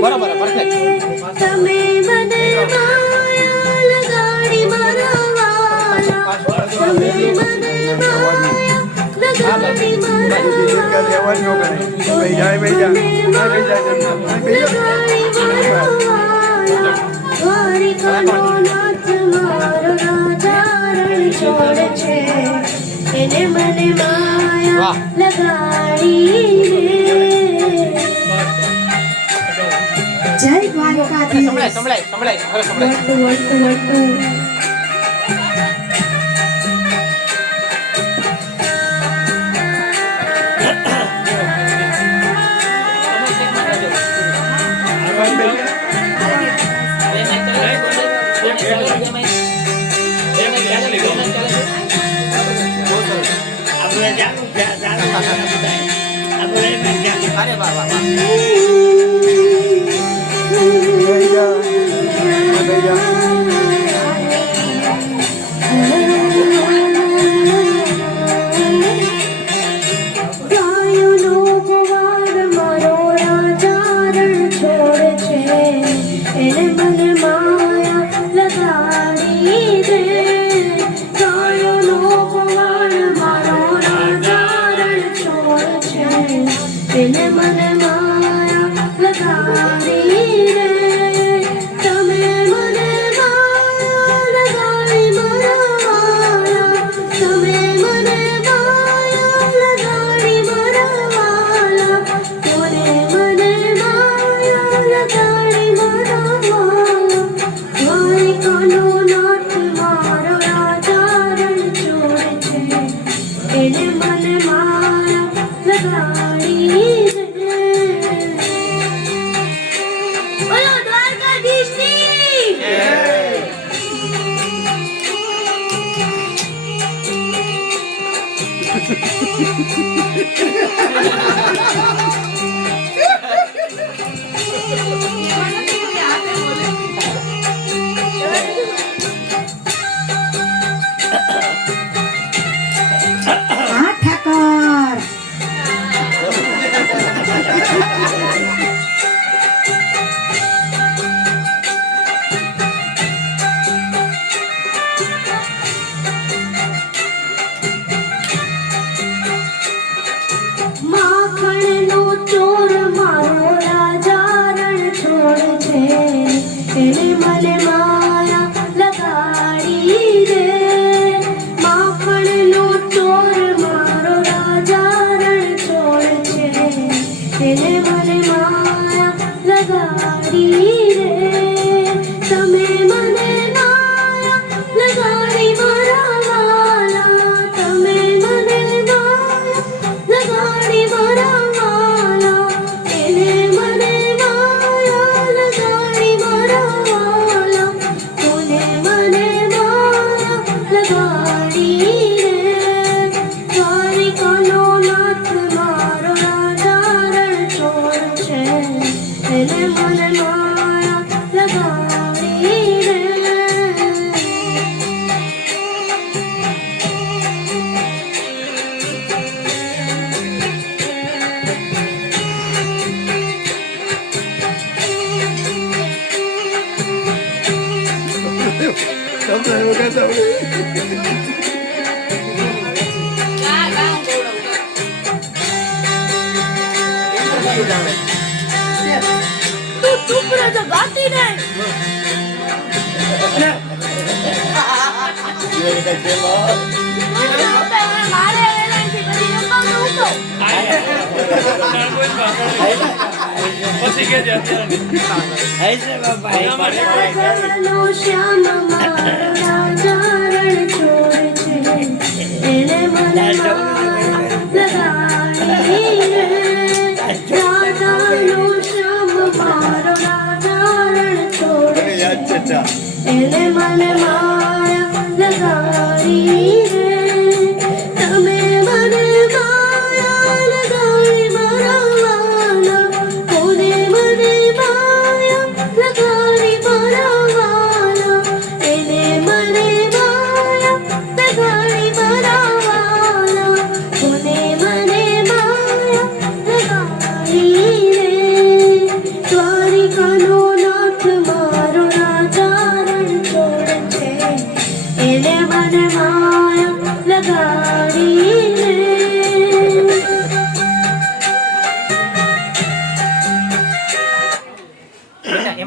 બરોબર પરફેક્ટ તમે મને માયા લગાડી મારા તમે મને માયા લગાડી એને મને માયા લગાડી જય દ્વારકાધીશ સંભળાય अरे वाह वाह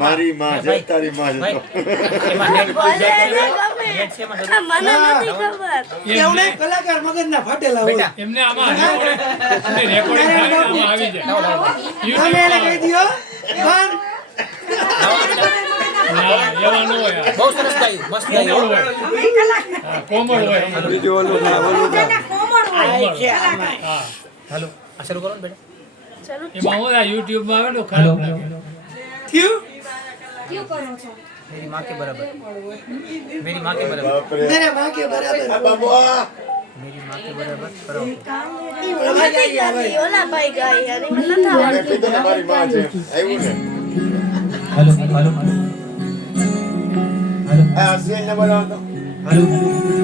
મારી માં છે તારી માં છે તો એમાં નેટ છે એમાં મને નથી ખબર એવડે કલાકાર મગજના ફાટેલા હોય બેટા એમને આમાં રેકોર્ડિંગ થાય ને આમાં આવી જાય તમે એને કહી દો પણ ના એવા ન હોય બહુ સરસ ગાઈ મસ્ત ગાઈ કોમળ હોય હા, કોમળ હોય હા હાલો આ શરૂ કરો ને બેટા એમાં હું આ YouTube માં આવે ને ખરાબ લાગે થયું मेरी माँ के बराबर मेरी माँ के बराबर બાપરે તેરે માં કે બરાબર આ બાબા मेरी माँ के बराबर करो ઓલા ભાઈ ગાય યાર મને નથી આવડતું. મેં કીધું ને મારી માં છે આવ્યું ને हेलो हेलो આ સીન ને બનાવતો हेलो